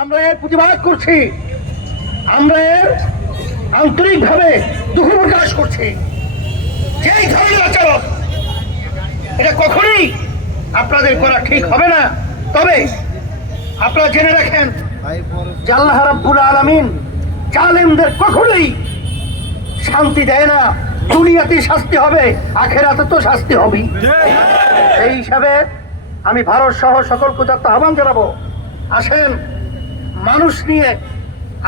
আমরা এর প্রতিবাদ করছি, আমরা এর আন্তরিকভাবে দুঃখ প্রকাশ করছি। যে এই ধরনের আচরণ এটা কখনোই আপনাদের করা ঠিক হবে না। তবে আপনারা জেনে রাখেন যে আল্লাহ রাব্বুল আলামিন জালেমদের কখনোই শান্তি দেয় না। দুনিয়াতে শাস্তি হবে, আখেরাতে তো শাস্তি হবে। এই হিসাবে আমি ভারত সহ সকল কুজাত আহ্বান জানাবো, আসেন মানুষ নিয়ে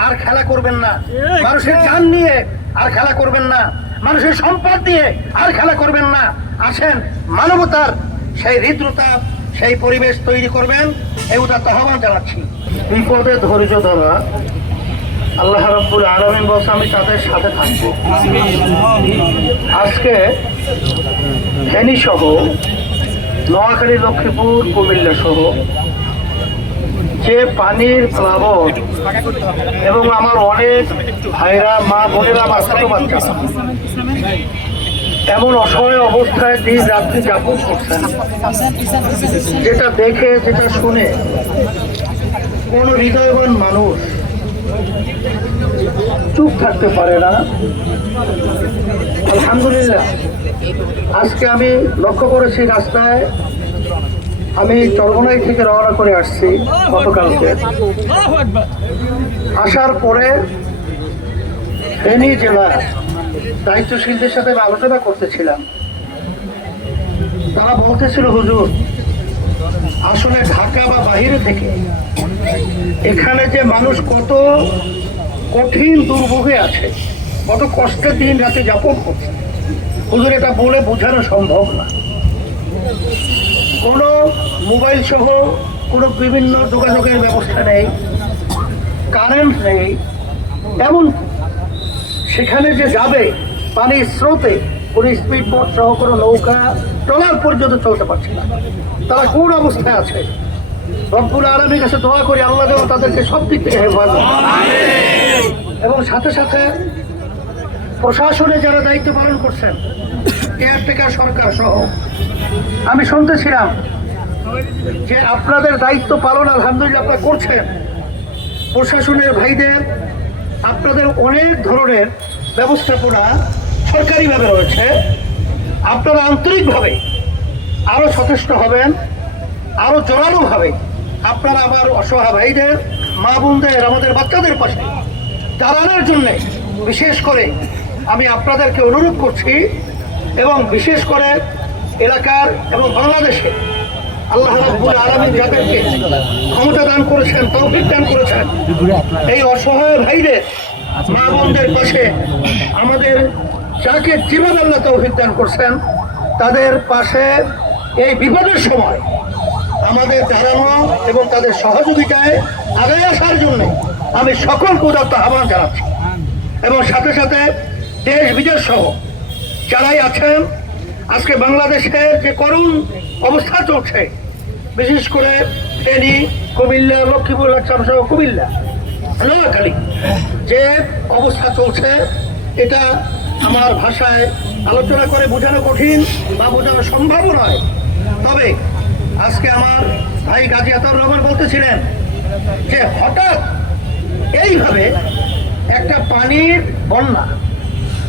আর খেলা করবেন না, মানুষের জান নিয়ে আর খেলা করবেন না, মানুষের সম্পদ দিয়ে আর খেলা করবেন না। আসেন মানবতার সেই হৃদ্রতা, সেই পরিবেশ তৈরি করবেন, এই উদাত্ত আহ্বান জানাচ্ছি। বিপদে ধৈর্য ধরা, আল্লাহ রাব্বুল আলামিন বলছে আমি তাদের সাথে থাকবো। আজকে ফেনী সহ নোয়াখালী, লক্ষ্মীপুর, কুমিল্লা সহ যে পানির প্লাবন এবং আমার অনেক ভাইরা, মা বোনেরা, আমার ছোট বাচ্চা এমন অসহায় অবস্থায় দিন রাত্রি যাপন করছেন, যেটা দেখে, যেটা শুনে কোন হৃদয়বান মানুষ চুপ থাকতে পারে না। আলহামদুলিল্লাহ, আজকে আমি লক্ষ্য করেছি রাস্তায়, আমি চরমনাই থেকে রওনা করে আসছি গতকালকে। আসার পরে ফেনী জেলার দায়িত্বশীলদের সাথে আমি আলোচনা করতেছিলাম। তারা বলতেছিল, হুজুর আসলে ঢাকা বা বাহিরে থেকে এখানে যে মানুষ কত কঠিন দুর্ভোগে আছে, কত কষ্টের দিন রাতে যাপন করছে, হুজুর এটা বলে বোঝানো সম্ভব না। কোনো মোবাইল সহ কোনো বিভিন্ন যোগাযোগের ব্যবস্থা নেই, কারেন্ট নেই, এমন সেখানে যে যাবে পানির স্রোতে কোনো স্পিড বোট সহ কোনো নৌকা ট্রলার পর্যন্ত চলতে পারছে না। তারা কোন অবস্থায় আছে? রব্বুল আলামিনের কাছে দোয়া করি আল্লাহ যেন তাদেরকে সব দিক থেকে হেফাজত। এবং সাথে সাথে প্রশাসনে যারা দায়িত্ব পালন করছেন, কেয়ারটেকার সরকার সহ, আমি শুনতেছিলাম যে আপনাদের দায়িত্ব পালন আলহামদুলিল্লাহ আপনারা করছেন। প্রশাসনের ভাইদের আপনাদের অনেক ধরনের ব্যবস্থাপনা সরকারিভাবে রয়েছে। আপনারা আন্তরিকভাবে আরো সচেষ্ট হবেন, আরো জোরালোভাবে আপনারা আমার অসহায় ভাইদের, মা বোনদের, আমাদের বাচ্চাদের পাশে দাঁড়ানোর জন্যে বিশেষ করে আমি আপনাদেরকে অনুরোধ করছি। এবং বিশেষ করে এলাকার এবং বাংলাদেশে আল্লাহ রাব্বুল আলামিন যাদেরকে ক্ষমতা দান করেছেন, তৌফিক দান করেছেন, এই অসহায় ভাইদের, মা বোনদের পাশে আমাদের যাকে জীবন আল্লাহ তৌফিক দান করছেন, তাদের পাশে এই বিপদের সময় আমাদের দাঁড়ানো এবং তাদের সহযোগিতায় আগে আসার জন্য আমি সকলকে উদাত্ত আহ্বান জানাচ্ছি। এবং সাথে সাথে দেশ বিদেশ সহ যারাই আছেন, আজকে বাংলাদেশের যে করুণ অবস্থা চলছে, বিশেষ করে ফেনী, কুমিল্লা, লক্ষ্মীপুর, লাকসাম সহ কুমিল্লা, নোয়াখালী যে অবস্থা চলছে, এটা আমার ভাষায় আলোচনা করে বোঝানো কঠিন বা বোঝানো সম্ভব নয়। তবে আজকে আমার ভাই গাজী আতাউর রহমান বলতেছিলেন যে হঠাৎ এইভাবে একটা পানির বন্যা,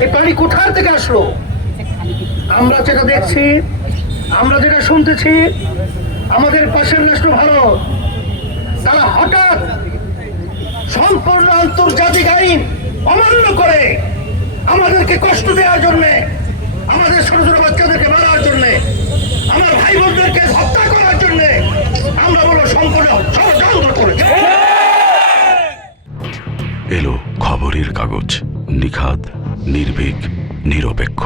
এই পানি কোথার থেকে আসলো? আমরা যেটা দেখছি, আমরা যেটা শুনতেছি, আমাদের পাশের রাষ্ট্র ভারত, তারা হঠাৎ সম্পূর্ণ আন্তর্জাতিক আইন অমান্য করে আমাদেরকে কষ্ট দেওয়ার জন্যে, আমাদের ছোট ছোট বাচ্চাদেরকে মারার জন্যে, আমার ভাই বোনদেরকে হত্যা করার জন্যে আমরা বলো সম্পূর্ণ ষড়যন্ত্র করেছে। এলো খবরের কাগজ, নিখাদ, নির্ভীক, নিরপেক্ষ।